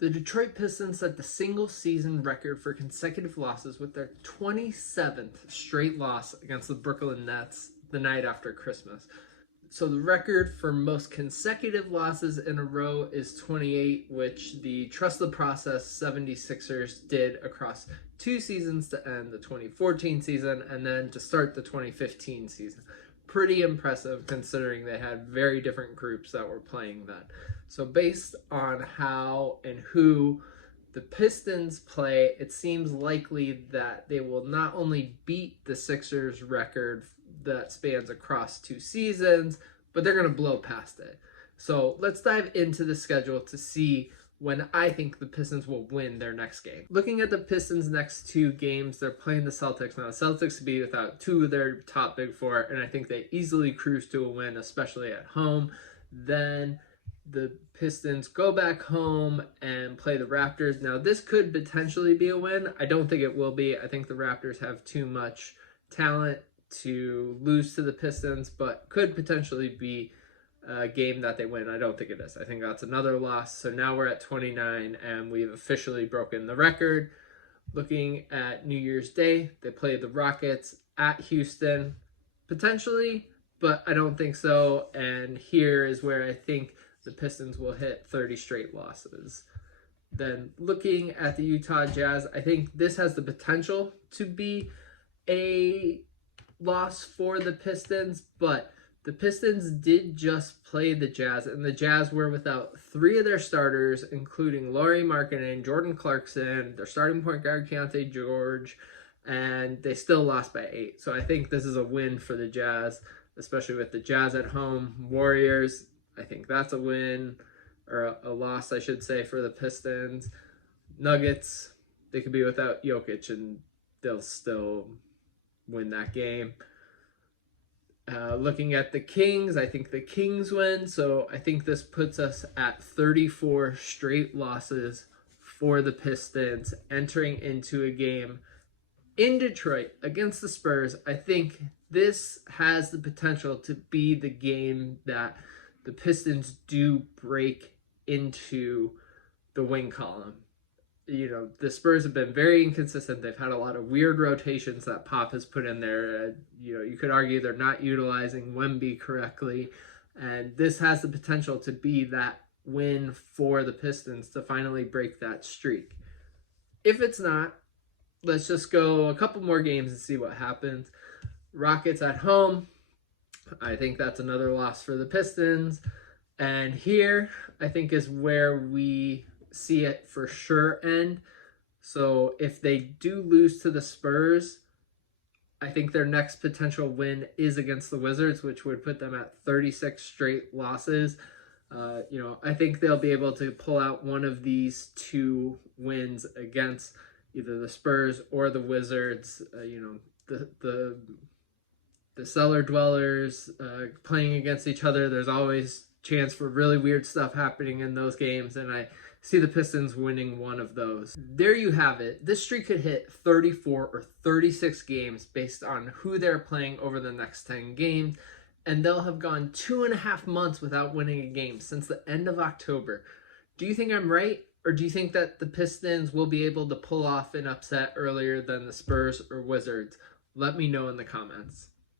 The Detroit Pistons set the single-season record for consecutive losses with their 27th straight loss against the Brooklyn Nets the night after Christmas. So the record for most consecutive losses in a row is 28, which the Trust the Process 76ers did across 2 seasons to end the 2014 season and then to start the 2015 season. Pretty impressive considering they had very different groups that were playing then. So based on how and who the Pistons play, it seems likely that they will not only beat the Sixers record that spans across 2 seasons, but they're going to blow past it. So let's dive into the schedule to see when I think the Pistons will win their next game. Looking at the Pistons' next 2 games, they're playing the Celtics. Now, the Celtics be without 2 of their top big 4, and I think they easily cruise to a win, especially at home. Then the Pistons go back home and play the Raptors. Now, this could potentially be a win. I don't think it will be. I think the Raptors have too much talent to lose to the Pistons, but could potentially be a game that they win. I don't think it is. I think that's another loss. So now we're at 29 and we've officially broken the record. Looking at New Year's Day, they play the Rockets at Houston, potentially, but I don't think so. And here is where I think the Pistons will hit 30 straight losses. Then looking at the Utah Jazz, I think this has the potential to be a loss for the Pistons, but the Pistons did just play the Jazz, and the Jazz were without 3 of their starters, including Lauri Markkanen, Jordan Clarkson, their starting point guard Keontae George, and they still lost by 8. So I think this is a win for the Jazz, especially with the Jazz at home. Warriors, I think that's a win, or a loss, I should say, for the Pistons. Nuggets, they could be without Jokic, and they'll still win that game. Looking at the Kings, I think the Kings win. So I think this puts us at 34 straight losses for the Pistons entering into a game in Detroit against the Spurs. I think this has the potential to be the game that the Pistons do break into the win column. You know, the Spurs have been very inconsistent. They've had a lot of weird rotations that Pop has put in there. You could argue they're not utilizing Wemby correctly. And this has the potential to be that win for the Pistons to finally break that streak. If it's not, let's just go a couple more games and see what happens. Rockets at home. I think that's another loss for the Pistons. And here, I think, is where we see it for sure end. So if they do lose to the Spurs, I think their next potential win is against the Wizards, which would put them at 36 straight losses. I think they'll be able to pull out one of these 2 wins against either the Spurs or the Wizards. The cellar dwellers playing against each other. There's always chance for really weird stuff happening in those games, and I see the Pistons winning one of those. There you have it. This streak could hit 34 or 36 games based on who they're playing over the next 10 games, and they'll have gone 2.5 months without winning a game since the end of October. Do you think I'm right, or do you think that the Pistons will be able to pull off an upset earlier than the Spurs or Wizards? Let me know in the comments.